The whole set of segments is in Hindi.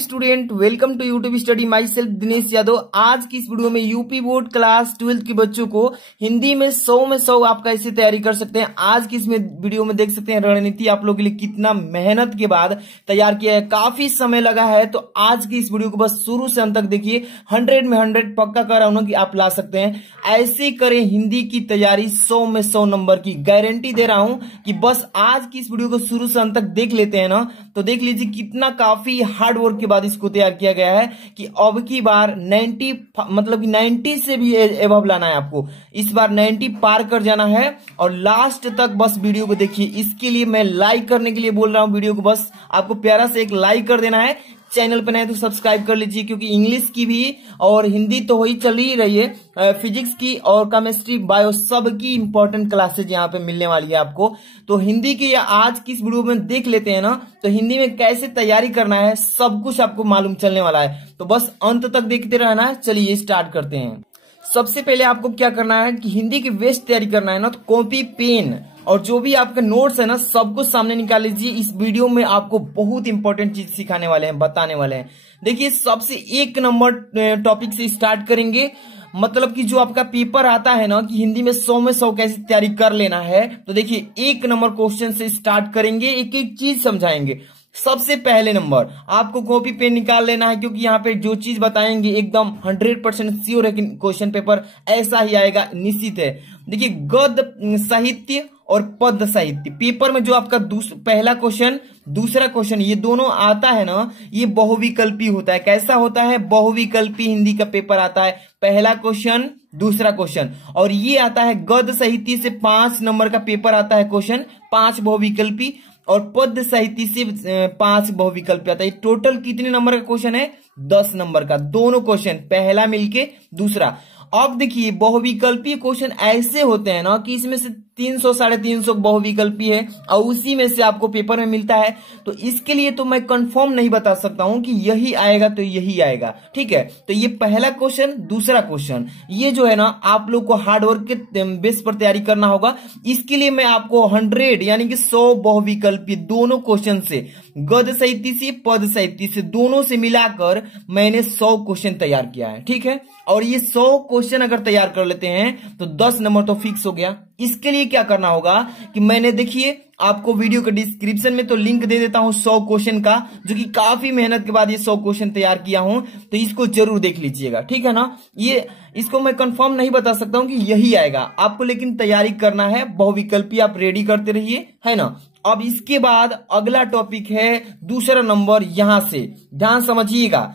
Student welcome to YouTube study myself Dinesh Yadav. आज की इस वीडियो में यूपी बोर्ड क्लास 12 के बच्चों को हिंदी में 100 में 100 आप कैसे तैयारी कर सकते हैं। आज की इसमें वीडियो में देख सकते हैं रणनीति आप लोगों के लिए कितना मेहनत के बाद तैयार किया है, काफी समय लगा है। तो आज की इस वीडियो को बस शुरू से अंत तक देखिए, 100 में 100 पक्का कर रहा हूं कि आप ला सकते हैं। ऐसे करें हिंदी की तैयारी 100 में 100 नंबर की, गारंटी दे रहा हूं कि बस आज की इस वीडियो को शुरू से अंत तक देख लेते हैं ना, तो देख लीजिए कितना काफी हार्ड वर्क के बाद इसको तैयार किया गया है कि अब की बार 90 मतलब 90 से भी एबव लाना है आपको। इस बार 90 पार कर जाना है और लास्ट तक बस वीडियो को देखिए। इसके लिए मैं लाइक करने के लिए बोल रहा हूं, वीडियो को बस आपको प्यारा से एक लाइक कर देना है। चैनल पर नए तो सब्सक्राइब कर लीजिए, क्योंकि इंग्लिश की भी और हिंदी तो ही चल ही रही है, फिजिक्स की और केमिस्ट्री बायो सब की इंपॉर्टेंट क्लासेज यहाँ पे मिलने वाली है आपको। तो हिंदी की आज की इस वीडियो में देख लेते हैं ना, तो हिंदी में कैसे तैयारी करना है सब कुछ आपको मालूम चलने वाला है। तो बस अंत तक देखते रहना है। चलिए स्टार्ट करते हैं। सबसे पहले आपको क्या करना है कि हिंदी की बेस्ट तैयारी करना है ना, तो कॉपी पेन और जो भी आपके नोट्स है ना सब कुछ सामने निकाल लीजिए। इस वीडियो में आपको बहुत इंपॉर्टेंट चीज सिखाने वाले हैं, बताने वाले हैं। देखिए सबसे 1 नंबर टॉपिक से स्टार्ट करेंगे। मतलब कि जो आपका पेपर आता है ना कि हिंदी में 100 में 100 कैसे तैयारी कर लेना है, तो देखिए 1 नंबर क्वेश्चन से स्टार्ट करेंगे, एक एक चीज समझाएंगे। सबसे पहले नंबर आपको कॉपी पेन निकाल लेना है, क्योंकि यहाँ पे जो चीज बताएंगे एकदम 100% श्योर है कि क्वेश्चन पेपर ऐसा ही आएगा, निश्चित है। देखिए गद्य साहित्य और पद्य साहित्य पेपर में जो आपका पहला क्वेश्चन दूसरा क्वेश्चन ये दोनों आता है ना, ये बहुविकल्पी होता है। कैसा होता है? बहुविकल्पी हिंदी का पेपर आता है। पहला क्वेश्चन दूसरा क्वेश्चन, और ये आता है गद्य साहित्य से 5 नंबर का पेपर आता है क्वेश्चन, 5 बहुविकल्पी, और पद्य साहित्य से 5 बहुविकल्पी आता है। टोटल कितने नंबर का क्वेश्चन है? 10 नंबर का, दोनों क्वेश्चन, पहला मिलके दूसरा। अब देखिए बहुविकल्पी क्वेश्चन ऐसे होते हैं ना कि इसमें से 300 350 बहुविकल्पी है और उसी में से आपको पेपर में मिलता है। तो इसके लिए तो मैं कंफर्म नहीं बता सकता हूं कि यही आएगा तो यही आएगा, ठीक है। तो ये पहला क्वेश्चन दूसरा क्वेश्चन, ये जो है ना आप लोग को हार्डवर्क के बेस पर तैयारी करना होगा। इसके लिए मैं आपको 100 यानी कि 100 बहुविकल्पी दोनों क्वेश्चन से, गद्य साहित्य से पद साहित्य से, दोनों से मिलाकर मैंने 100 क्वेश्चन तैयार किया है, ठीक है। और ये 100 क्वेश्चन अगर तैयार कर लेते हैं तो 10 नंबर तो फिक्स हो गया। इसके लिए क्या करना होगा कि मैंने देखिए आपको वीडियो के डिस्क्रिप्शन में तो लिंक दे देता हूं 100 क्वेश्चन का, जो कि काफी मेहनत के बाद ये 100 क्वेश्चन तैयार किया हूं, तो इसको जरूर देख लीजिएगा, ठीक है ना। ये इसको मैं कंफर्म नहीं बता सकता हूं कि यही आएगा आपको, लेकिन तैयारी करना है। बहुविकल्पी आप रेडी करते रहिए, है ना। अब इसके बाद अगला टॉपिक है दूसरा नंबर, यहां से ध्यान समझिएगा।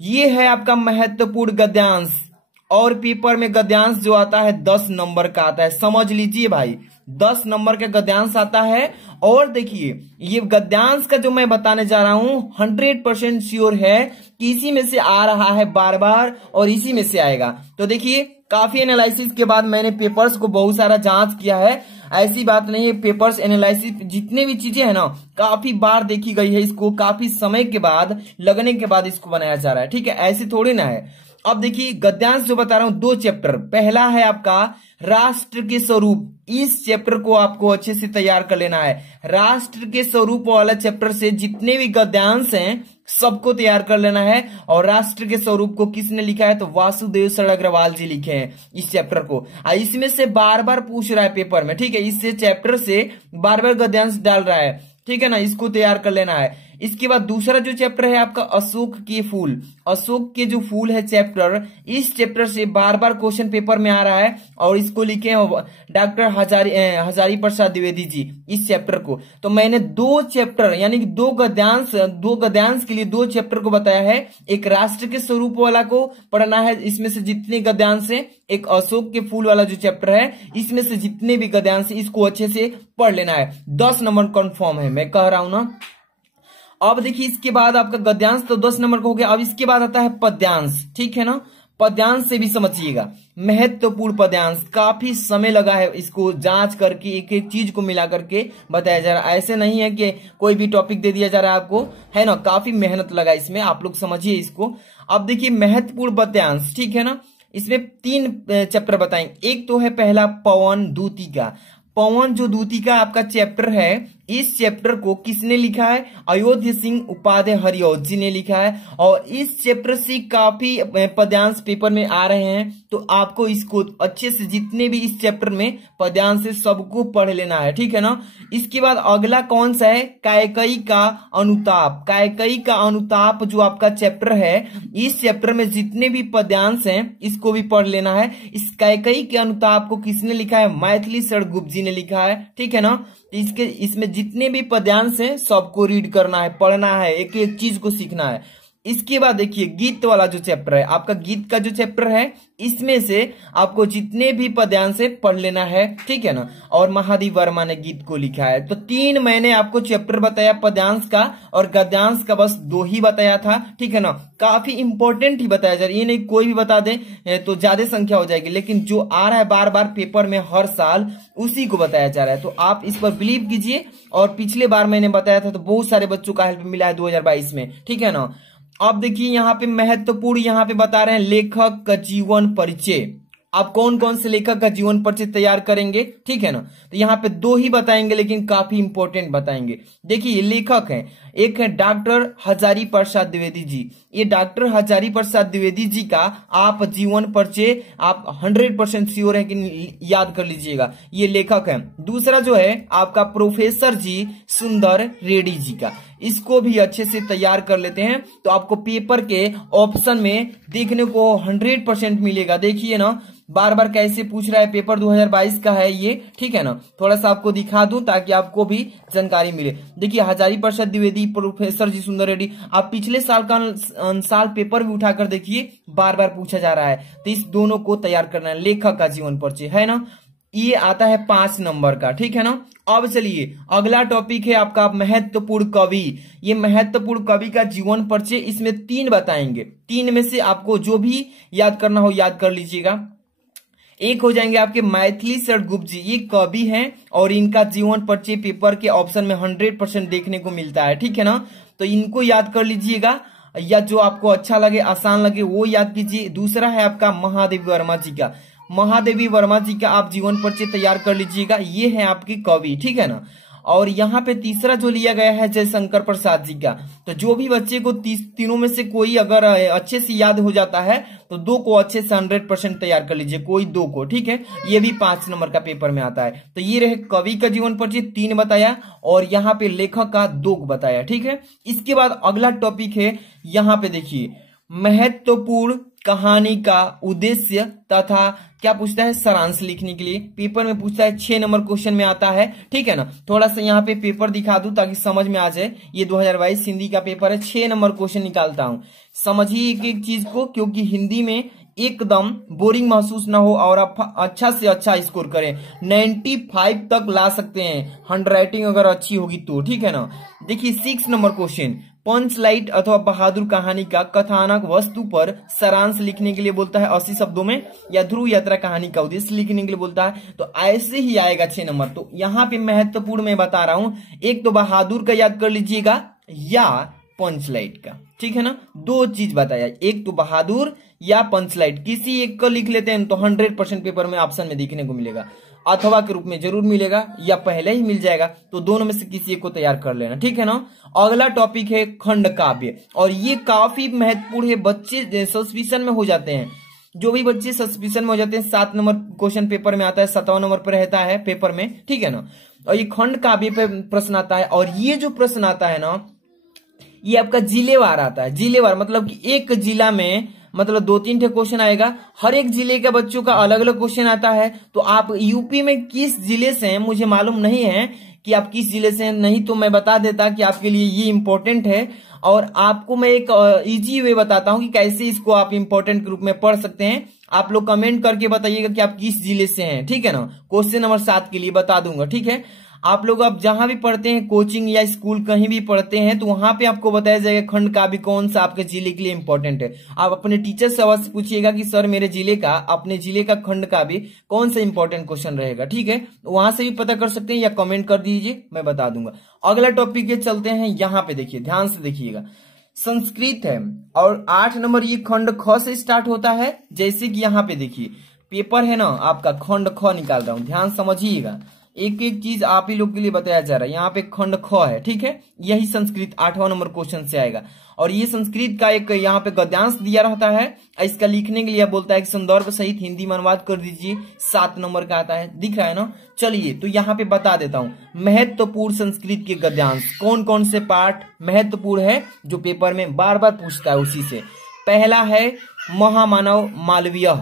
ये है आपका महत्वपूर्ण गद्यांश, और पेपर में गद्यांश जो आता है 10 नंबर का आता है, समझ लीजिए भाई, 10 नंबर का गद्यांश आता है। और देखिए ये गद्यांश का जो मैं बताने जा रहा हूं 100% श्योर है कि इसी में से आ रहा है बार बार और इसी में से आएगा। तो देखिए काफी एनालिसिस के बाद मैंने पेपर्स को बहुत सारा जांच किया है, ऐसी बात नहीं है। पेपर्स एनालिसिस जितने भी चीजें है ना काफी बार देखी गई है, इसको काफी समय के बाद लगने के बाद इसको बनाया जा रहा है, ठीक है, ऐसे थोड़ी ना है। अब देखिए गद्यांश जो बता रहा हूं 2 चैप्टर, पहला है आपका राष्ट्र के स्वरूप। इस चैप्टर को आपको अच्छे से तैयार कर लेना है। राष्ट्र के स्वरूप वाला चैप्टर से जितने भी गद्यांश हैं सबको तैयार कर लेना है। और राष्ट्र के स्वरूप को किसने लिखा है? तो वासुदेव शरण अग्रवाल जी लिखे हैं इस चैप्टर को। इसमें से बार बार पूछ रहा है पेपर में, ठीक है, इससे चैप्टर से बार बार गद्यांश डाल रहा है, ठीक है ना, इसको तैयार कर लेना है। इसके बाद दूसरा जो चैप्टर है आपका अशोक के फूल, अशोक के जो फूल है चैप्टर, इस चैप्टर से बार बार क्वेश्चन पेपर में आ रहा है और इसको लिखे हैं डॉक्टर हजारी प्रसाद द्विवेदी जी इस चैप्टर को। तो मैंने 2 चैप्टर यानी कि 2 गद्यांश के लिए 2 चैप्टर को बताया है। एक राष्ट्र के स्वरूप वाला को पढ़ना है, इसमें से जितने गद्यांश है, एक अशोक के फूल वाला जो चैप्टर है इसमें से जितने भी गद्यांश है इसको अच्छे से पढ़ लेना है। 10 नंबर कंफर्म है, मैं कह रहा हूं ना। अब देखिए इसके बाद आपका गद्यांश तो 10 नंबर का हो गया। अब इसके बाद आता है पद्यांश, ठीक है ना। पद्यांश से भी समझिएगा, महत्वपूर्ण पद्यांश, काफी समय लगा है इसको जांच करके एक एक चीज को मिला करके बताया जा रहा है। ऐसे नहीं है कि कोई भी टॉपिक दे दिया जा रहा है आपको, है ना, काफी मेहनत लगा इसमें, आप लोग समझिए इसको। अब देखिए महत्वपूर्ण पद्यांश, ठीक है ना, इसमें 3 चैप्टर बताएंगे। एक तो है पहला पवन दूती का। पवन जो दूती का आपका चैप्टर है इस चैप्टर को किसने लिखा है? अयोध्या सिंह उपाध्याय हरिऔध जी ने लिखा है। और इस चैप्टर से काफी पद्यांश पेपर में आ रहे हैं, तो आपको इसको अच्छे से जितने भी इस चैप्टर में पद्यांश है सबको पढ़ लेना है, ठीक है ना। इसके बाद अगला कौन सा है? कैकेयी का अनुताप। कैकेयी का अनुताप जो आपका चैप्टर है, इस चैप्टर में जितने भी पद्यांश हैं इसको भी पढ़ लेना है। इस कैकेयी के अनुताप को किसने लिखा है? मैथिली शरण गुप्त जी ने लिखा है, ठीक है ना। इसमें जितने भी पद्यांश हैं सबको रीड करना है, पढ़ना है, एक एक चीज को सीखना है। इसके बाद देखिए गीत वाला जो चैप्टर है आपका, गीत का जो चैप्टर है इसमें से आपको जितने भी पद्यांश है पढ़ लेना है, ठीक है ना। और महादेव वर्मा ने गीत को लिखा है। तो 3 मैंने आपको चैप्टर बताया पद्यांश का, और गद्यांश का बस 2 ही बताया था, ठीक है ना। काफी इंपॉर्टेंट ही बताया जा रहा है, ये नहीं कोई भी बता दे तो ज्यादा संख्या हो जाएगी, लेकिन जो आ रहा है बार बार पेपर में हर साल उसी को बताया जा रहा है। तो आप इस पर बिलीव कीजिए। और पिछले बार मैंने बताया था तो बहुत सारे बच्चों का हेल्प मिला है 2022 में, ठीक है ना। अब देखिए यहाँ पे महत्वपूर्ण यहाँ पे बता रहे हैं लेखक का जीवन परिचय। आप कौन कौन से लेखक का जीवन परिचय तैयार करेंगे, ठीक है ना। तो यहाँ पे 2 ही बताएंगे, लेकिन काफी इंपॉर्टेंट बताएंगे। देखिए लेखक हैं, एक है डॉक्टर हजारी प्रसाद द्विवेदी जी। ये डॉक्टर हजारी प्रसाद द्विवेदी जी का आप जीवन परिचय आप 100% श्योर है कि याद कर लीजिएगा, ये लेखक है। दूसरा जो है आपका प्रोफेसर जी सुंदर रेड्डी जी का, इसको भी अच्छे से तैयार कर लेते हैं तो आपको पेपर के ऑप्शन में देखने को 100% मिलेगा। देखिए ना बार बार कैसे पूछ रहा है, पेपर 2022 का है ये, ठीक है ना। थोड़ा सा आपको दिखा दूं ताकि आपको भी जानकारी मिले। देखिए हजारी प्रसाद द्विवेदी, प्रोफेसर जी सुंदर रेड्डी, आप पिछले साल का पेपर भी उठाकर देखिए, बार बार पूछा जा रहा है। तो इस दोनों को तैयार करना है, लेखक का जीवन परिचय है ना। ये आता है 5 नंबर का, ठीक है ना। अब चलिए अगला टॉपिक है आपका महत्वपूर्ण कवि। ये महत्वपूर्ण कवि का जीवन परिचय, इसमें 3 बताएंगे। 3 में से आपको जो भी याद करना हो याद कर लीजिएगा। एक हो जाएंगे आपके मैथिली शरण गुप्त जी, ये कवि हैं और इनका जीवन परिचय पेपर के ऑप्शन में 100% देखने को मिलता है, ठीक है ना। तो इनको याद कर लीजिएगा, या जो आपको अच्छा लगे आसान लगे वो याद कीजिए। दूसरा है आपका महादेवी वर्मा जी का, महादेवी वर्मा जी का आप जीवन परिचय तैयार कर लीजिएगा, ये है आपकी कवि, ठीक है ना। और यहाँ पे तीसरा जो लिया गया है जयशंकर प्रसाद जी का। तो जो भी बच्चे को तीनों में से कोई अगर अच्छे से याद हो जाता है तो 2 को अच्छे से 100% तैयार कर लीजिए, कोई 2 को, ठीक है। ये भी 5 नंबर का पेपर में आता है। तो ये रहे कवि का जीवन परिचय 3 बताया, और यहाँ पे लेखक का 2 बताया, ठीक है। इसके बाद अगला टॉपिक है, यहाँ पे देखिए महत्वपूर्ण कहानी का उद्देश्य तथा क्या पूछता है, सारांश लिखने के लिए पेपर में पूछता है। 6 नंबर क्वेश्चन में आता है, ठीक है ना। थोड़ा सा यहाँ पे पेपर दिखा दूं ताकि समझ में आ जाए। ये 2022 हिंदी का पेपर है, 6 नंबर क्वेश्चन निकालता हूं। समझिए एक एक चीज को, क्योंकि हिंदी में एकदम बोरिंग महसूस ना हो और आप अच्छा से अच्छा स्कोर करें। 95 तक ला सकते हैं, हैंड राइटिंग अगर अच्छी होगी तो, ठीक है ना। देखिए 6 नंबर क्वेश्चन, पंच लाइट अथवा बहादुर कहानी का कथानक वस्तु पर सारांश लिखने के लिए बोलता है 80 शब्दों में, या ध्रुव यात्रा कहानी का उद्देश्य लिखने के लिए बोलता है। तो ऐसे ही आएगा 6 नंबर। तो यहाँ पे महत्वपूर्ण मैं बता रहा हूं, एक तो बहादुर का याद कर लीजिएगा या पंच लाइट का, ठीक है ना। 2 चीज बताया, एक तो बहादुर या पंच लाइट, किसी एक को लिख लेते हैं तो 100% पेपर में ऑप्शन में देखने को मिलेगा, अथवा के रूप में जरूर मिलेगा या पहले ही मिल जाएगा। तो दोनों में से किसी एक को तैयार कर लेना, ठीक है ना। अगला टॉपिक है खंड काव्य, और ये काफी महत्वपूर्ण है, बच्चे सस्पिशन में हो जाते हैं। जो भी बच्चे सस्पिशन में हो जाते हैं, 7 नंबर क्वेश्चन पेपर में आता है, 7वां नंबर पर रहता है पेपर में, ठीक है ना। और ये खंड काव्य पे प्रश्न आता है, और ये जो प्रश्न आता है ना, ये आपका जिलेवार आता है। जिलेवार मतलब कि एक जिला में मतलब 2-3 क्वेश्चन आएगा, हर एक जिले के बच्चों का अलग अलग क्वेश्चन आता है। तो आप यूपी में किस जिले से हैं मुझे मालूम नहीं है कि आप किस जिले से हैं, नहीं तो मैं बता देता कि आपके लिए ये इंपॉर्टेंट है। और आपको मैं एक इजी वे बताता हूं कि कैसे इसको आप इंपॉर्टेंट के रूप में पढ़ सकते हैं। आप लोग कमेंट करके बताइएगा कि आप किस जिले से हैं, ठीक है ना। क्वेश्चन नंबर 7 के लिए बता दूंगा, ठीक है। आप लोग अब जहां भी पढ़ते हैं, कोचिंग या स्कूल कहीं भी पढ़ते हैं, तो वहां पे आपको बताया जाएगा खंड काव्य कौन सा आपके जिले के लिए इंपॉर्टेंट है। आप अपने टीचर से अवश्य पूछिएगा कि सर मेरे जिले का, अपने जिले का खंड काव्य कौन सा इंपॉर्टेंट क्वेश्चन रहेगा, ठीक है। वहां से भी पता कर सकते हैं या कमेंट कर दीजिए, मैं बता दूंगा। अगला टॉपिक ये चलते हैं, यहाँ पे देखिए, ध्यान से देखिएगा, संस्कृत है और 8 नंबर ये खंड ख से स्टार्ट होता है। जैसे कि यहाँ पे देखिए पेपर है ना आपका, खंड ख निकाल रहा हूं, ध्यान समझिएगा। एक एक चीज आप ही लोग के लिए बताया जा रहा है। यहाँ पे खंड ख है, ठीक है, यही संस्कृत 8वां नंबर क्वेश्चन से आएगा। और ये संस्कृत का एक यहाँ पे गद्यांश दिया रहता है, इसका लिखने के लिए बोलता है कि संदर्भ सहित हिंदी में अनुवाद कर दीजिए, 7 नंबर का आता है, दिख रहा है ना। चलिए तो यहाँ पे बता देता हूं महत्वपूर्ण संस्कृत के गद्यांश कौन कौन से पाठ महत्वपूर्ण है जो पेपर में बार बार पूछता है। उसी से पहला है महामानव मालवीय।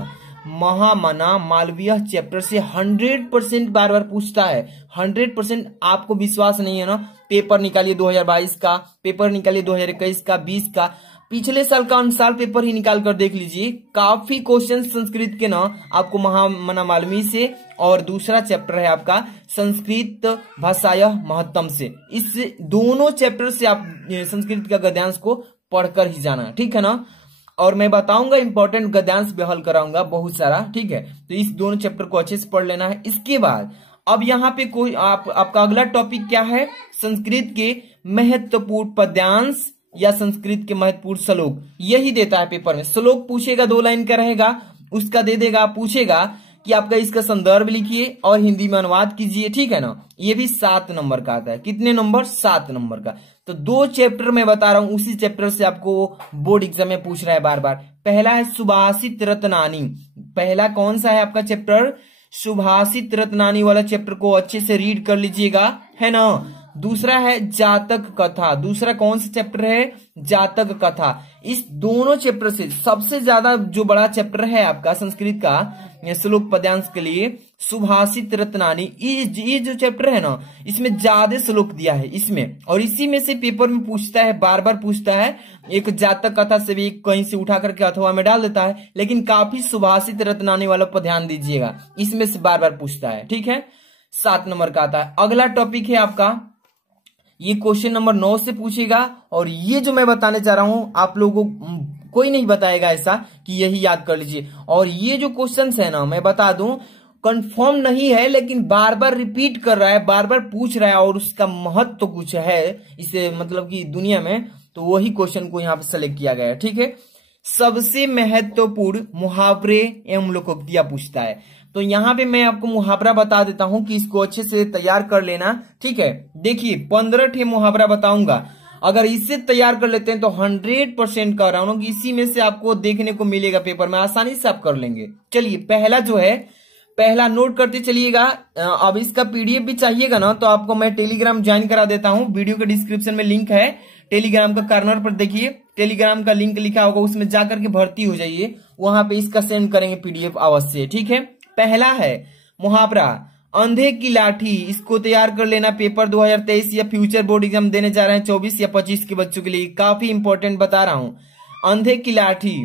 महामना मालवीय चैप्टर से 100% बार बार पूछता है, 100%। आपको विश्वास नहीं है ना, पेपर निकालिए 2022 का, पेपर निकालिए 2021 का, 20 का, पिछले साल का अनुसार पेपर ही निकाल कर देख लीजिए। काफी क्वेश्चन संस्कृत के ना आपको महामना मालवीय से, और दूसरा चैप्टर है आपका संस्कृत भाषाय महत्तम से। इस दोनों चैप्टर से आप संस्कृत का गद्यांश को पढ़कर ही जाना, ठीक है ना। और मैं बताऊंगा इंपॉर्टेंट गद्यांश भी हल कराऊंगा बहुत सारा, ठीक है। तो इस दोनों चैप्टर को अच्छे से पढ़ लेना है। इसके बाद अब यहाँ पे कोई आपका अगला टॉपिक क्या है, संस्कृत के महत्वपूर्ण पद्यांश या संस्कृत के महत्वपूर्ण श्लोक, यही देता है पेपर में। श्लोक पूछेगा 2 लाइन का रहेगा, उसका दे देगा, पूछेगा कि आपका इसका संदर्भ लिखिए और हिंदी में अनुवाद कीजिए, ठीक है ना। ये भी 7 नंबर का आता है। कितने नंबर? 7 नंबर का। तो 2 चैप्टर मैं बता रहा हूं, उसी चैप्टर से आपको बोर्ड एग्जाम में पूछ रहा है बार बार। पहला है सुभाषित रत्नानी। पहला कौन सा है आपका चैप्टर? सुभाषित रत्नानी वाला चैप्टर को अच्छे से रीड कर लीजिएगा, है ना। दूसरा है जातक कथा। दूसरा कौन सा चैप्टर है? जातक कथा। इस दोनों चैप्टर से सबसे ज्यादा जो बड़ा चैप्टर है आपका संस्कृत का श्लोक पद्यांश के लिए सुभाषित रत्नानी, ये जो चैप्टर है ना, इसमें ज्यादा श्लोक दिया है इसमें, और इसी में से पेपर में पूछता है, बार बार पूछता है। एक जातक कथा से भी कहीं से उठा करके अथवा में डाल देता है, लेकिन काफी सुभाषित रत्नानी वालों पर ध्यान दीजिएगा, इसमें से बार बार पूछता है, ठीक है। 7 नंबर का आता है। अगला टॉपिक है आपका, ये क्वेश्चन नंबर 9 से पूछेगा। और ये जो मैं बताने जा रहा हूं आप लोगों को कोई नहीं बताएगा ऐसा कि यही याद कर लीजिए। और ये जो क्वेश्चंस है ना, मैं बता दूं कंफर्म नहीं है, लेकिन बार बार रिपीट कर रहा है, बार बार पूछ रहा है, और उसका महत्व तो कुछ है इसे मतलब कि दुनिया में, तो वही क्वेश्चन को यहाँ पे सेलेक्ट किया गया है, ठीक है। सबसे महत्वपूर्ण मुहावरे एवं लोकोक्तियां पूछता है। तो यहाँ पे मैं आपको मुहावरा बता देता हूं कि इसको अच्छे से तैयार कर लेना, ठीक है। देखिए 15 ठे मुहावरा बताऊंगा, अगर इससे तैयार कर लेते हैं तो 100% कह रहा हूं कि इसी में से आपको देखने को मिलेगा पेपर में, आसानी से आप कर लेंगे। चलिए पहला जो है, पहला नोट करते चलिएगा। अब इसका पीडीएफ भी चाहिएगा ना, तो आपको मैं टेलीग्राम ज्वाइन करा देता हूं। वीडियो के डिस्क्रिप्शन में लिंक है टेलीग्राम का, कॉर्नर पर देखिए टेलीग्राम का लिंक लिखा होगा, उसमें जाकर के भर्ती हो जाइए, वहां पे इसका सेंड करेंगे पीडीएफ अवश्य, ठीक है। पहला है मुहावरा अंधे की लाठी, इसको तैयार कर लेना। पेपर 2023 या फ्यूचर बोर्ड एग्जाम देने जा रहे हैं 24 या 25 के बच्चों के लिए, काफी इंपॉर्टेंट बता रहा हूं, अंधे की लाठी।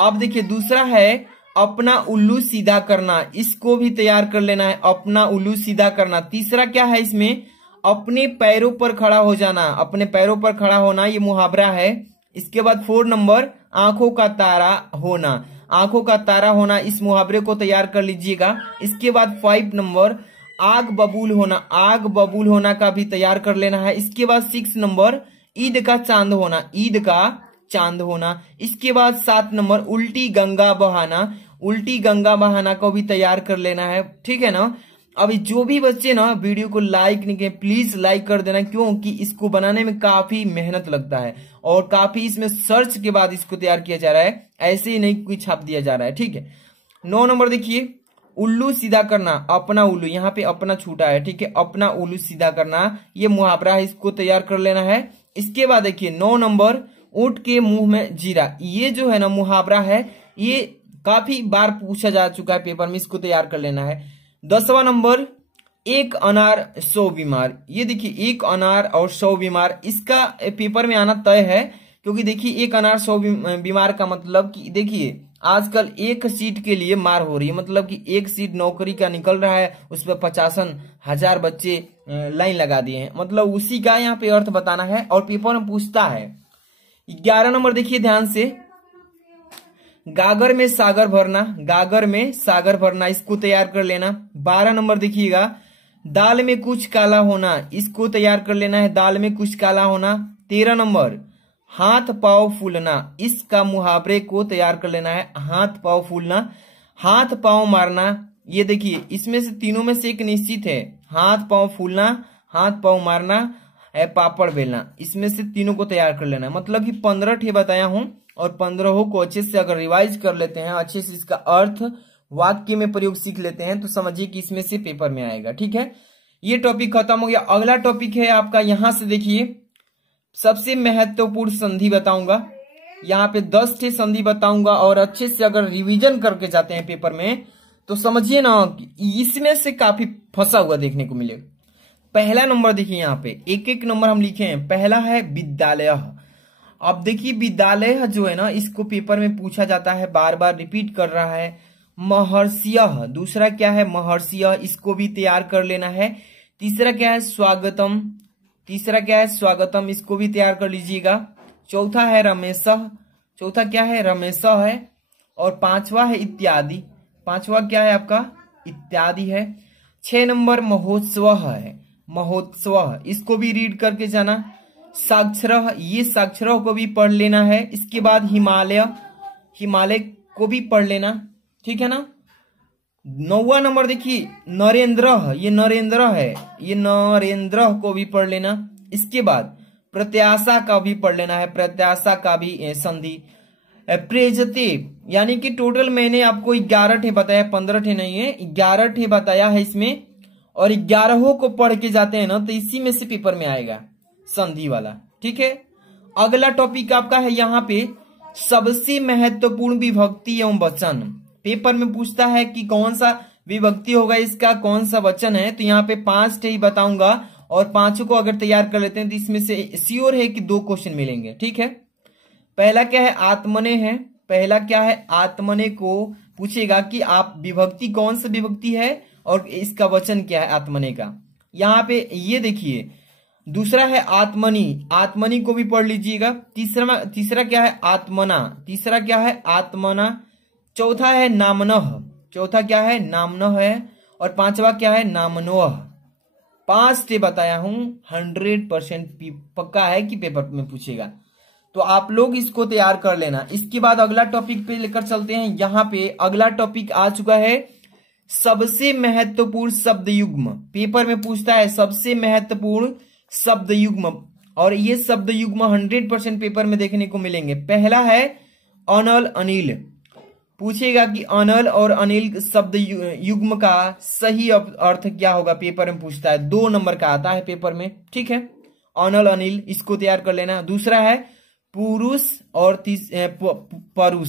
अब देखिए दूसरा है अपना उल्लू सीधा करना, इसको भी तैयार कर लेना है, अपना उल्लू सीधा करना। तीसरा क्या है इसमें? अपने पैरों पर खड़ा हो जाना, अपने पैरों पर खड़ा होना, ये मुहावरा है। इसके बाद 4 नंबर आंखों का तारा होना, आंखों का तारा होना, इस मुहावरे को तैयार कर लीजिएगा। इसके बाद 5 नंबर आग बबूल होना, आग बबूल होना का भी तैयार कर लेना है। इसके बाद 6 नंबर ईद का चांद होना, ईद का चांद होना। इसके बाद 7 नंबर उल्टी गंगा बहाना, उल्टी गंगा बहाना को भी तैयार कर लेना है, ठीक है ना। अभी जो भी बच्चे ना वीडियो को लाइक नहीं किए, प्लीज लाइक कर देना, क्योंकि इसको बनाने में काफी मेहनत लगता है और काफी इसमें सर्च के बाद इसको तैयार किया जा रहा है, ऐसे ही नहीं कोई छाप दिया जा रहा है, ठीक है। 9 नंबर देखिए उल्लू सीधा करना, अपना उल्लू, यहाँ पे अपना छूटा है, ठीक है, अपना उल्लू सीधा करना, ये मुहावरा है, इसको तैयार कर लेना है। इसके बाद देखिए 9 नंबर ऊंट के मुंह में जीरा, ये जो है ना मुहावरा है, ये काफी बार पूछा जा चुका है पेपर में, इसको तैयार कर लेना है। 10वां नंबर एक अनार 100 बीमार, ये देखिए 1 अनार और 100 बीमार, इसका पेपर में आना तय है, क्योंकि देखिए 1 अनार 100 बीमार का मतलब कि देखिए आजकल एक सीट के लिए मार हो रही है, मतलब कि एक सीट नौकरी का निकल रहा है, उस पर 50,000 बच्चे लाइन लगा दिए हैं, मतलब उसी का यहाँ पे अर्थ बताना है और पेपर में पूछता है। 11 नंबर देखिए ध्यान से, गागर में सागर भरना, गागर में सागर भरना, इसको तैयार कर लेना। 12 नंबर देखिएगा दाल में कुछ काला होना, इसको तैयार कर लेना है, दाल में कुछ काला होना। 13 नंबर हाथ पांव फूलना, इसका मुहावरे को तैयार कर लेना है, हाथ पांव फूलना। हाथ पांव मारना, ये देखिए इसमें से तीनों में से एक निश्चित है, हाथ पांव फूलना, हाथ पांव मारना, पापड़ बेलना, इसमें से तीनों को तैयार कर लेना। मतलब कि 15 ठे बताया हूं और 15 को अच्छे से अगर रिवाइज कर लेते हैं, अच्छे से इसका अर्थ वाक्य में प्रयोग सीख लेते हैं तो समझिए कि इसमें से पेपर में आएगा। ठीक है, ये टॉपिक खत्म हो गया। अगला टॉपिक है आपका, यहां से देखिए सबसे महत्वपूर्ण संधि बताऊंगा। यहाँ पे 10 ठे संधि बताऊंगा और अच्छे से अगर रिवीजन करके जाते हैं पेपर में तो समझिए ना इसमें से काफी फंसा हुआ देखने को मिलेगा। पहला नंबर देखिए, यहाँ पे एक एक नंबर हम लिखे हैं। पहला है विद्यालय। अब देखिए विद्यालय जो है ना, इसको पेपर में पूछा जाता है, बार बार रिपीट कर रहा है। महर्षियः, दूसरा क्या है महर्षियः, इसको भी तैयार कर लेना है। तीसरा क्या है स्वागतम, तीसरा क्या है स्वागतम, इसको भी तैयार कर लीजिएगा। चौथा है रमेशः, चौथा क्या है रमेशः है। और पांचवा है इत्यादि, पांचवा क्या है आपका इत्यादि है। 6 नंबर महोत्सव है, महोत्सव, इसको भी रीड करके जाना। साक्षरः, ये साक्षरः को भी पढ़ लेना है। इसके बाद हिमालय, हिमालय को भी पढ़ लेना, ठीक है ना। 9वां नंबर देखिए नरेंद्र, ये नरेंद्र है, ये नरेंद्र को भी पढ़ लेना। इसके बाद प्रत्याशा का भी पढ़ लेना है, प्रत्याशा का भी संधि। प्रेजते, यानी कि टोटल मैंने आपको 11 ठे बताया, 15 ठे नहीं है, 11 ठे बताया है इसमें। और 11 को पढ़ के जाते हैं ना तो इसी में से पेपर में आएगा संधि वाला। ठीक है, अगला टॉपिक आपका है यहाँ पे सबसे महत्वपूर्ण विभक्ति एवं वचन। पेपर में पूछता है कि कौन सा विभक्ति होगा इसका, कौन सा वचन है। तो यहाँ पे 5 ठे ही बताऊंगा और 5 को अगर तैयार कर लेते हैं तो इसमें से श्योर है कि 2 क्वेश्चन मिलेंगे। ठीक है, पहला क्या है आत्मने है, पहला क्या है आत्मने को पूछेगा कि आप विभक्ति कौन सा विभक्ति है और इसका वचन क्या है आत्मने का। यहाँ पे ये देखिए दूसरा है आत्मनि, आत्मनि को भी पढ़ लीजिएगा। तीसरा क्या है आत्मना, तीसरा क्या है आत्मना। चौथा है नामनः, चौथा क्या है नामनः है। और पांचवा क्या है नामनोह। 5 ठे बताया हूं, 100% पक्का है कि पेपर में पूछेगा, तो आप लोग इसको तैयार कर लेना। इसके बाद अगला टॉपिक पे लेकर चलते हैं। यहाँ पे अगला टॉपिक आ चुका है सबसे महत्वपूर्ण शब्द युग्म। पेपर में पूछता है सबसे महत्वपूर्ण शब्द युग्म, और ये शब्द युग्म 100% पेपर में देखने को मिलेंगे। पहला है अनल अनिल, पूछेगा कि अनल और अनिल शब्द युग्म का सही अर्थ क्या होगा, पेपर में पूछता है। 2 नंबर का आता है पेपर में। ठीक है, अनल अनिल इसको तैयार कर लेना। दूसरा है पुरुष और परुष,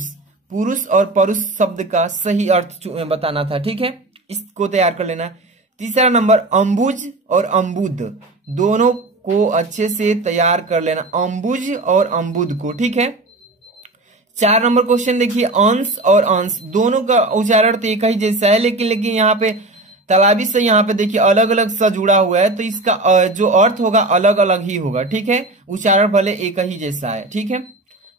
पुरुष और परुष शब्द का सही अर्थ बताना था। ठीक है, इसको तैयार कर लेना। तीसरा नंबर अंबुज और अंबुद, दोनों को अच्छे से तैयार कर लेना, अंबुज और अंबुद को। ठीक है, 4 नंबर क्वेश्चन देखिए अंश और अंश, दोनों का उच्चारण तो एक ही जैसा है, लेकिन यहाँ पे तालाबी से यहाँ पे देखिए अलग अलग सा जुड़ा हुआ है, तो इसका जो अर्थ होगा अलग अलग ही होगा। ठीक है, उच्चारण भले एक ही जैसा है। ठीक है,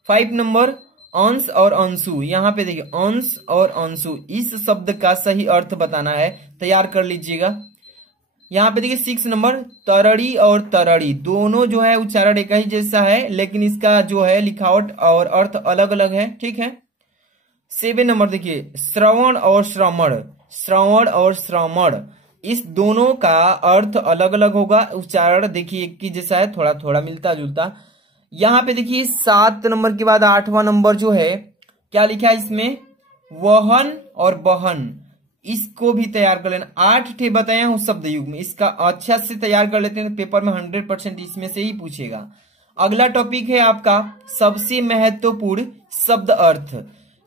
5 नंबर अंश और अंशु, यहाँ पे देखिए अंश और अंशु, इस शब्द का सही अर्थ बताना है, तैयार कर लीजिएगा। यहाँ पे देखिए 6 नंबर तरड़ी और तरड़ी, दोनों जो है उच्चारण एक ही जैसा है, लेकिन इसका जो है लिखावट और अर्थ अलग अलग है। ठीक है, 7 नंबर देखिए श्रवण और श्रमण, श्रवण और श्रमण, इस दोनों का अर्थ अलग अलग होगा, उच्चारण देखिए एक ही जैसा है, थोड़ा थोड़ा मिलता जुलता। यहाँ पे देखिए 7 नंबर के बाद 8वां नंबर जो है क्या लिखा है इसमें वहन और बहन, इसको भी तैयार कर लेना। 8 ठे बताया हूं शब्द युग में, इसका अच्छा से तैयार कर लेते हैं तो पेपर में 100% इसमें से ही पूछेगा। अगला टॉपिक है आपका सबसे महत्वपूर्ण शब्द अर्थ।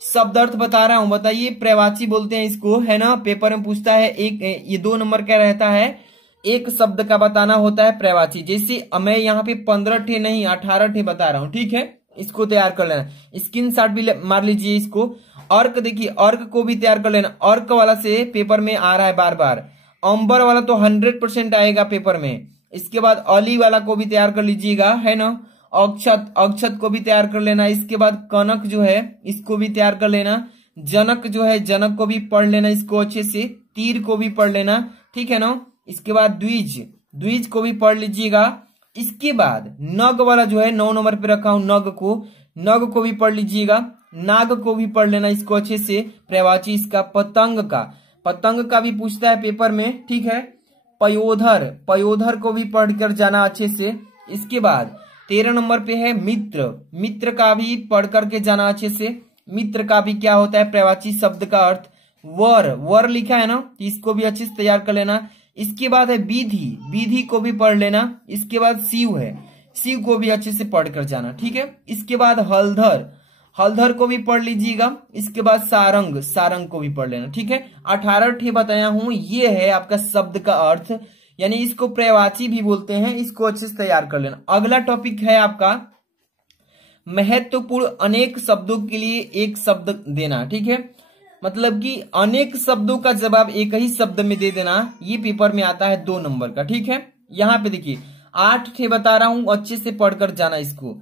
शब्द अर्थ बता रहा हूं, बताइए प्रवाची बोलते हैं इसको, है ना। पेपर में पूछता है एक, ये 2 नंबर का रहता है, एक शब्द का बताना होता है प्रवाची। जैसे मैं यहाँ पे 15 ठे नहीं 18 ठे बता रहा हूं। ठीक है, इसको तैयार कर लेना, स्क्रीनशॉट भी मार लीजिए इसको। अर्क देखिए, अर्क को भी तैयार कर लेना, अर्क वाला से पेपर में आ रहा है बार बार। अंबर वाला तो 100% आएगा पेपर में। इसके बाद अली वाला को भी तैयार कर लीजिएगा, है ना। अक्षत, अक्षत को भी तैयार कर लेना। इसके बाद कनक जो है इसको भी तैयार कर लेना। जनक जो है जनक को भी पढ़ लेना इसको अच्छे से। तीर को भी पढ़ लेना, ठीक है ना। इसके बाद द्विज, द्विज को भी पढ़ लीजिएगा। इसके बाद नग वाला जो है 9 नंबर पे रखा हूं, नग को, नग को भी पढ़ लीजिएगा। नाग को भी पढ़ लेना इसको अच्छे से, प्रवाची इसका। पतंग का, पतंग का भी पूछता है पेपर में, ठीक है। पयोधर, पयोधर को भी पढ़कर जाना अच्छे से। इसके बाद 13 नंबर पे है मित्र, मित्र का भी पढ़ करके जाना अच्छे से। मित्र का भी क्या होता है, पर्यायवाची शब्द का अर्थ। वर, वर लिखा है ना, इसको भी अच्छे से तैयार कर लेना। इसके बाद है विधि, विधि को भी पढ़ लेना। इसके बाद शिव है, शिव को भी अच्छे से पढ़ कर जाना, ठीक है। इसके बाद हलधर, हलधर को भी पढ़ लीजिएगा। इसके बाद सारंग, सारंग को भी पढ़ लेना, ठीक है। 18 ठे बताया हूं, ये है आपका शब्द का अर्थ, यानी इसको पर्यायवाची भी बोलते हैं, इसको अच्छे से तैयार कर लेना। अगला टॉपिक है आपका महत्वपूर्ण अनेक शब्दों के लिए एक शब्द देना, ठीक है। मतलब कि अनेक शब्दों का जवाब एक ही शब्द में दे देना, ये पेपर में आता है 2 नंबर का, ठीक है। यहाँ पे देखिए 8 ठे बता रहा हूं, अच्छे से पढ़कर जाना इसको।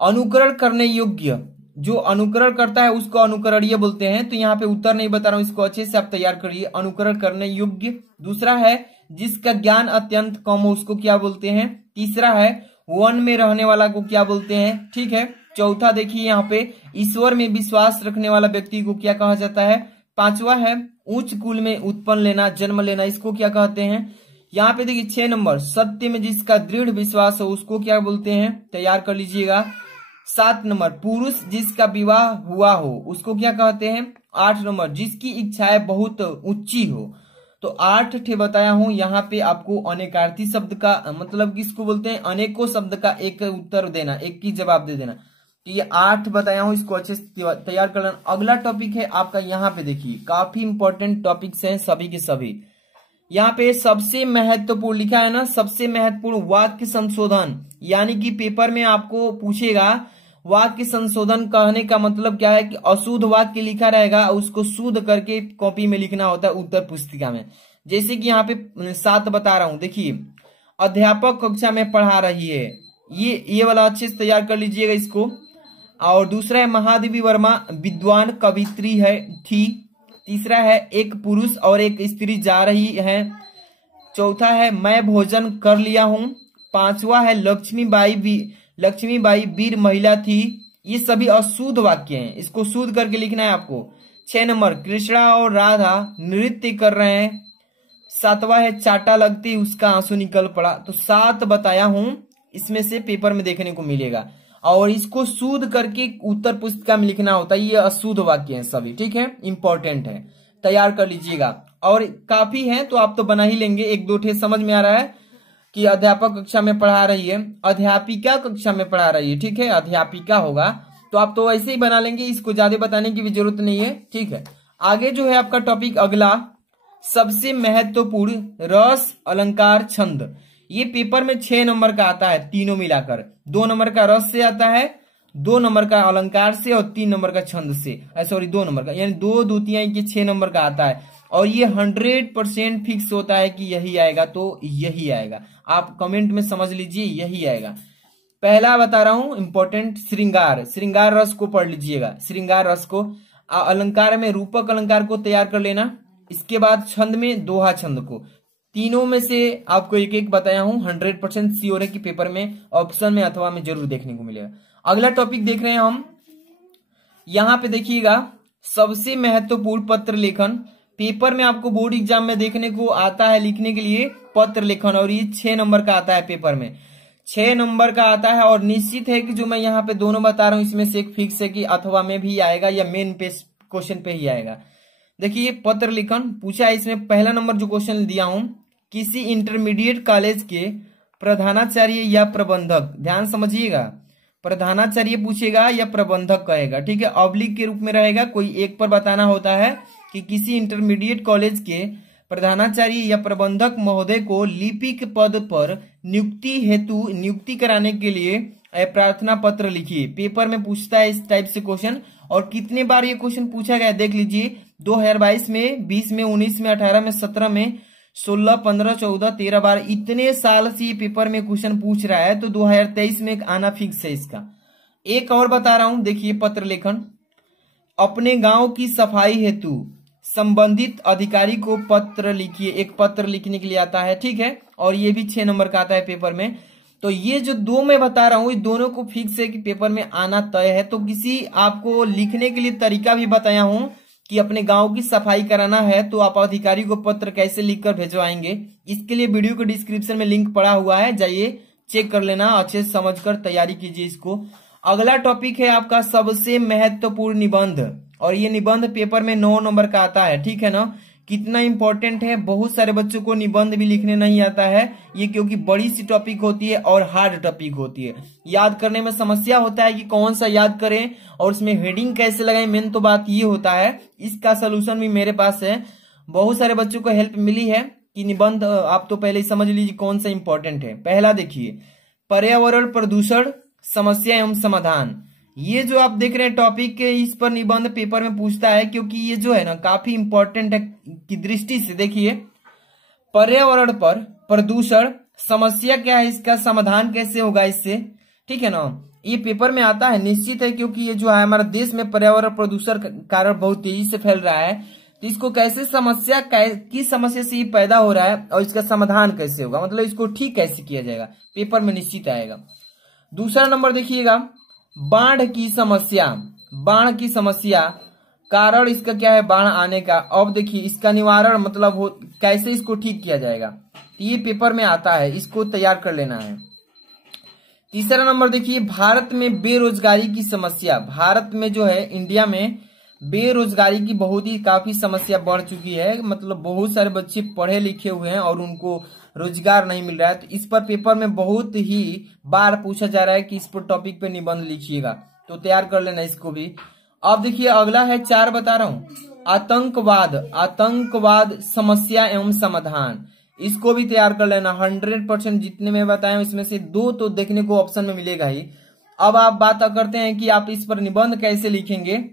अनुकरण करने योग्य, जो अनुकरण करता है उसको अनुकरणीय बोलते हैं। तो यहाँ पे उत्तर नहीं बता रहा हूं, इसको अच्छे से आप तैयार करिए। अनुकरण करने योग्य। दूसरा है जिसका ज्ञान अत्यंत कम हो, उसको क्या बोलते हैं। तीसरा है वन में रहने वाला को क्या बोलते हैं, ठीक है। चौथा देखिए यहाँ पे ईश्वर में विश्वास रखने वाला व्यक्ति को क्या कहा जाता है। पांचवा है उच्च कुल में उत्पन्न लेना, जन्म लेना, इसको क्या कहते हैं। यहाँ पे देखिए 6 नंबर सत्य में जिसका दृढ़ विश्वास हो उसको क्या बोलते हैं, तैयार कर लीजिएगा। 7 नंबर पुरुष जिसका विवाह हुआ हो उसको क्या कहते हैं। 8 नंबर जिसकी इच्छाएं बहुत ऊंची हो। तो 8 ठे बताया हूं। यहाँ पे आपको अनेकार्थी शब्द का मतलब किसको बोलते हैं, अनेकों शब्द का एक उत्तर देना, एक की जवाब दे देना। तो ये 8 बताया हूं, इसको अच्छे से तैयार कर लेना। अगला टॉपिक है आपका, यहाँ पे देखिए काफी इंपॉर्टेंट टॉपिक्स हैं सभी के सभी। यहाँ पे सबसे महत्वपूर्ण लिखा है ना, सबसे महत्वपूर्ण वाक्य संशोधन, यानी कि पेपर में आपको पूछेगा वाक्य संशोधन कहने का मतलब क्या है कि अशुद्ध वाक्य लिखा रहेगा, उसको शुद्ध करके कॉपी में लिखना होता है उत्तर पुस्तिका में। जैसे कि यहाँ पे 7 बता रहा हूं, देखिए अध्यापक कक्षा में पढ़ा रही है, ये वाला अच्छे से तैयार कर लीजिएगा इसको। और दूसरा है महादेवी वर्मा विद्वान कवित्री है थी। तीसरा है एक पुरुष और एक स्त्री जा रही है। चौथा है मैं भोजन कर लिया हूं। पांचवा है लक्ष्मीबाई वीर महिला थी। ये सभी अशुद्ध वाक्य हैं, इसको शुद्ध करके लिखना है आपको। 6 नंबर कृष्णा और राधा नृत्य कर रहे हैं। 7वां है चाटा लगती उसका आंसू निकल पड़ा। तो 7 बताया हूं, इसमें से पेपर में देखने को मिलेगा और इसको शुद्ध करके उत्तर पुस्तिका में लिखना होता है। ये अशुद्ध वाक्य हैं सभी, ठीक है, इंपॉर्टेंट है, तैयार कर लीजिएगा। और काफी है तो आप तो बना ही लेंगे। 1-2 ठे समझ में आ रहा है कि अध्यापक कक्षा में पढ़ा रही है, अध्यापिका कक्षा में पढ़ा रही है, ठीक है, अध्यापिका होगा तो आप तो ऐसे ही बना लेंगे, इसको ज्यादा बताने की भी जरूरत नहीं है, ठीक है। आगे जो है आपका टॉपिक अगला सबसे महत्वपूर्ण रस अलंकार छंद। ये पेपर में 6 नंबर का आता है तीनों मिलाकर। 2 नंबर का रस से आता है, 2 नंबर का अलंकार से और 3 नंबर का छंद से, सॉरी 2 नंबर का, यानी 2 द्वितीय के 6 नंबर का आता है। और ये 100% फिक्स होता है कि यही आएगा, तो यही आएगा। आप कमेंट में समझ लीजिए यही आएगा। पहला बता रहा हूं इंपॉर्टेंट, श्रृंगार, श्रृंगार रस को पढ़ लीजिएगा। श्रृंगार रस को अलंकार में रूपक अलंकार को तैयार कर लेना। इसके बाद छंद में दोहा छंद को। तीनों में से आपको एक एक बताया हूं, 100% श्योर है कि पेपर में ऑप्शन में अथवा में जरूर देखने को मिलेगा। अगला टॉपिक देख रहे हैं हम, यहां पे देखिएगा सबसे महत्वपूर्ण पत्र लेखन। पेपर में आपको बोर्ड एग्जाम में देखने को आता है लिखने के लिए पत्र लेखन, और ये 6 नंबर का आता है पेपर में, 6 नंबर का आता है। और निश्चित है कि जो मैं यहाँ पे दोनों बता रहा हूं इसमें से एक फिक्स है कि अथवा में भी आएगा या मेन पे क्वेश्चन पे ही आएगा। देखिए पत्र लेखन पूछा है, इसमें पहला नंबर जो क्वेश्चन दिया हूं, किसी इंटरमीडिएट कॉलेज के प्रधानाचार्य या प्रबंधक, ध्यान समझिएगा, प्रधानाचार्य पूछेगा या प्रबंधक कहेगा, ठीक है, ऑब्लिक के रूप में रहेगा, कोई एक पर बताना होता है कि किसी इंटरमीडिएट कॉलेज के प्रधानाचार्य या प्रबंधक महोदय को लिपिक पद पर नियुक्ति हेतु नियुक्ति कराने के लिए प्रार्थना पत्र लिखिए। पेपर में पूछता है इस टाइप से क्वेश्चन, और कितने बार ये क्वेश्चन पूछा गया देख लीजिए, 2022 में, 20 में, 19 में, 18 में, 17 में, 16, 15, 14, 13 बार, इतने साल से ये पेपर में क्वेश्चन पूछ रहा है, तो 2023 में आना फिक्स है इसका। एक और बता रहा हूं, देखिए पत्र लेखन, अपने गांव की सफाई हेतु संबंधित अधिकारी को पत्र लिखिए। एक पत्र लिखने के लिए आता है, ठीक है, और ये भी 6 नंबर का आता है पेपर में। तो ये जो 2 मैं बता रहा हूं, ये दोनों को फिक्स है कि पेपर में आना तय है। तो किसी आपको लिखने के लिए तरीका भी बताया हूं कि अपने गांव की सफाई कराना है तो आप अधिकारी को पत्र कैसे लिखकर भेजवाएंगे। इसके लिए वीडियो के डिस्क्रिप्शन में लिंक पड़ा हुआ है, जाइए चेक कर लेना, अच्छे से समझकर तैयारी कीजिए इसको। अगला टॉपिक है आपका सबसे महत्वपूर्ण निबंध, और ये निबंध पेपर में 9 नंबर का आता है, ठीक है ना। कितना इंपॉर्टेंट है, बहुत सारे बच्चों को निबंध भी लिखने नहीं आता है ये, क्योंकि बड़ी सी टॉपिक होती है और हार्ड टॉपिक होती है। याद करने में समस्या होता है कि कौन सा याद करें और उसमें हेडिंग कैसे लगाएं। मेन तो बात ये होता है, इसका सोल्यूशन भी मेरे पास है। बहुत सारे बच्चों को हेल्प मिली है कि निबंध आप तो पहले ही समझ लीजिए कौन सा इंपॉर्टेंट है। पहला देखिए, पर्यावरण प्रदूषण समस्या एवं समाधान। ये जो आप देख रहे हैं टॉपिक के, इस पर निबंध पेपर में पूछता है, क्योंकि ये जो है ना काफी इंपॉर्टेंट है की दृष्टि से। देखिए, पर्यावरण पर प्रदूषण समस्या क्या है, इसका समाधान कैसे होगा इससे, ठीक है ना। ये पेपर में आता है, निश्चित है, क्योंकि ये जो है हमारे देश में पर्यावरण प्रदूषण कारण बहुत तेजी से फैल रहा है, तो इसको कैसे किस समस्या से ये पैदा हो रहा है और इसका समाधान कैसे होगा, मतलब इसको ठीक कैसे किया जाएगा, पेपर में निश्चित आएगा। दूसरा नंबर देखिएगा, बाढ़ की समस्या। बाढ़ की समस्या, कारण इसका क्या है, बाढ़ आने का। अब देखिए इसका निवारण मतलब कैसे इसको ठीक किया जाएगा, तो ये पेपर में आता है, इसको तैयार कर लेना है। तीसरा नंबर देखिए, भारत में बेरोजगारी की समस्या। भारत में जो है, इंडिया में बेरोजगारी की बहुत ही काफी समस्या बढ़ चुकी है, मतलब बहुत सारे बच्चे पढ़े लिखे हुए हैं और उनको रोजगार नहीं मिल रहा है। तो इस पर पेपर में बहुत ही बार पूछा जा रहा है कि इस पर टॉपिक पे निबंध लिखिएगा, तो तैयार कर लेना इसको भी। अब देखिए अगला है 4 बता रहा हूं, आतंकवाद। आतंकवाद समस्या एवं समाधान, इसको भी तैयार कर लेना। 100% जितने में बताए इसमें से 2 तो देखने को ऑप्शन में मिलेगा ही। अब आप बात करते हैं कि आप इस पर निबंध कैसे लिखेंगे,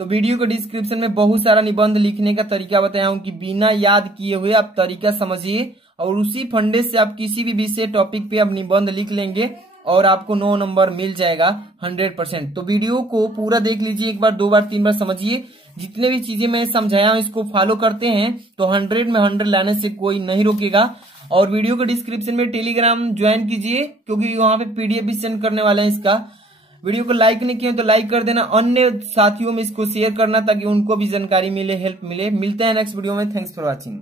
तो वीडियो के डिस्क्रिप्शन में बहुत सारा निबंध लिखने का तरीका बताया हूं कि बिना याद किए हुए आप तरीका समझिए और उसी फंडे से आप किसी भी विषय टॉपिक पे आप निबंध लिख लेंगे और आपको 9 नंबर मिल जाएगा 100%। तो वीडियो को पूरा देख लीजिए, एक बार 2 बार 3 बार समझिए। जितने भी चीजें मैं समझाया हूं इसको फॉलो करते हैं तो 100 में 100 लाने से कोई नहीं रोकेगा। और वीडियो के डिस्क्रिप्शन में टेलीग्राम ज्वाइन कीजिए, क्योंकि वहां पे पीडीएफ भी सेंड करने वाले हैं इसका। वीडियो को लाइक नहीं किए तो लाइक कर देना, अन्य साथियों में इसको शेयर करना ताकि उनको भी जानकारी मिले, हेल्प मिले। मिलते हैं नेक्स्ट वीडियो में। Thanks for watching.